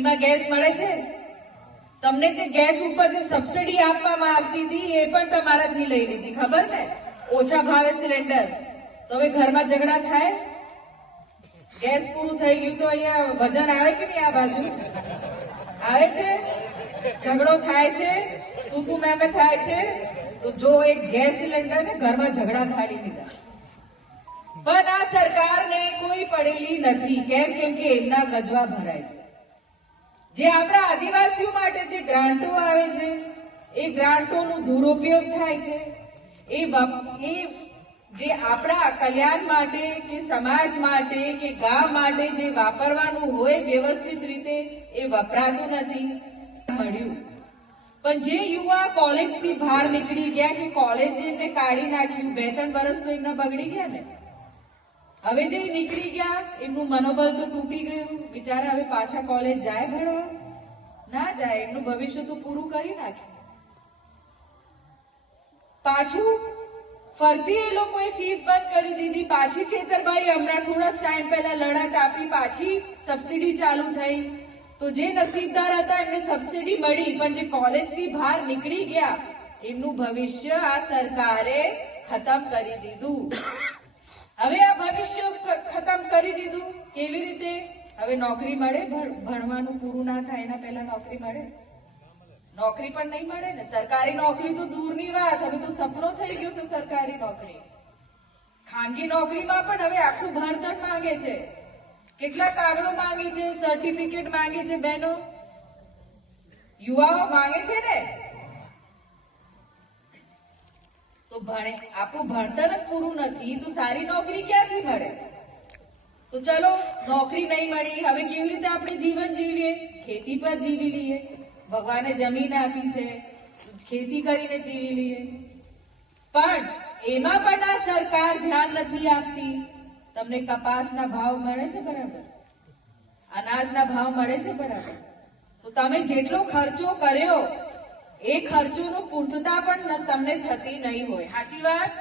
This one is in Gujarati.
ફ્રીમાં ગેસ મળે છે? તમને જે ગેસ ઉપર જે સબસિડી આપવામાં આવતી હતી એ પણ તમારાથી લઈ લીધી, ખબર ને? ઓછા ભાવે સિલિન્ડર. તો હવે ઘરમાં ઝઘડા થાય? ગેસ પૂરું થઈ ગયું તો અહીંયા વજન આવે કે નહીં? આ બાજુ આવે છે, ઝઘડો થાય છે, તું મેમે થાય છે. તો જો એક ગેસ સિલિન્ડર ને ઘરમાં ઝઘડા કાઢી દીધા. પણ આ સરકારને કોઈ પડેલી નથી. કેમ? કેમ કે એમના ગજવા ભરાય છે. જે આપણા આદિવાસીઓ માટે જે ગ્રાન્ટો આવે છે એ ગ્રાન્ટોનો દુરુપયોગ થાય છે. એ જે આપણા કલ્યાણ માટે કે સમાજ માટે કે ગામ માટે જે વાપરવાનું હોય વ્યવસ્થિત રીતે એ વપરાતું નથી મળ્યું. પણ જે યુવા કોલેજથી બહાર નીકળી ગયા કે કોલેજ એમને કાઢી નાખ્યું, 2-3 વર્ષ તો એમના બગડી ગયા ને. હવે જે નીકળી ગયા એમનું મનોબળ તો તૂટી ગયું. બિચારા હવે પાછા કોલેજ જાય ભણવા? ના જાય. એમનું ભવિષ્ય તો પૂરું કરી નાખ્યું. પાછું ફરતી એ લોકોએ ફીસ બંધ કરી દીધી. પાછી છેતરભાઈ હમણાં થોડા ટાઈમ પહેલા લડત આપી, પાછી સબસિડી ચાલુ થઈ. તો જે નસીબદાર હતા એમને સબસિડી મળી, પણ જે કોલેજથી બહાર નીકળી ગયા એમનું ભવિષ્ય આ સરકારે ખતમ કરી દીધું. હવે આ ભવિષ્ય ખતમ કરી દીધું. કેવી રીતે? હવે નોકરી મળે? ભણવાનું પૂરું ના થાય એના પહેલા નોકરી મળે? નોકરી પણ નહીં મળે ને. સરકારી નોકરી તો દૂરની વાત, હવે તો સપનો થઈ ગયો છે સરકારી નોકરી. ખાનગી નોકરીમાં પણ હવે આખું ભણતર માંગે છે. કેટલા કાગળો માંગે છે, સર્ટિફિકેટ માંગે છે. બહેનો, યુવાઓ માંગે છે ને. તો આપણું ભણતર જ પૂરું નથી તો સારી નોકરી ક્યાંથી મળે? તો ચલો નોકરી નહીં મળી, હવે કેવી રીતે આપણે જીવન જીવીએ? ખેતી પર જીવી લઈએ. ભગવાને જમીન આપી છે, ખેતી કરીને જીવી લઈએ. પણ એમાં પણ આ સરકાર ધ્યાન નથી આપતી. તમને કપાસના ભાવ મળે છે બરાબર? અનાજના ભાવ મળે છે બરાબર? તો તમે જેટલો ખર્ચો કર્યો એ ખર્ચોનો પૂર્તતા પણ તમને થતી નહીં હોય. સાચી વાત?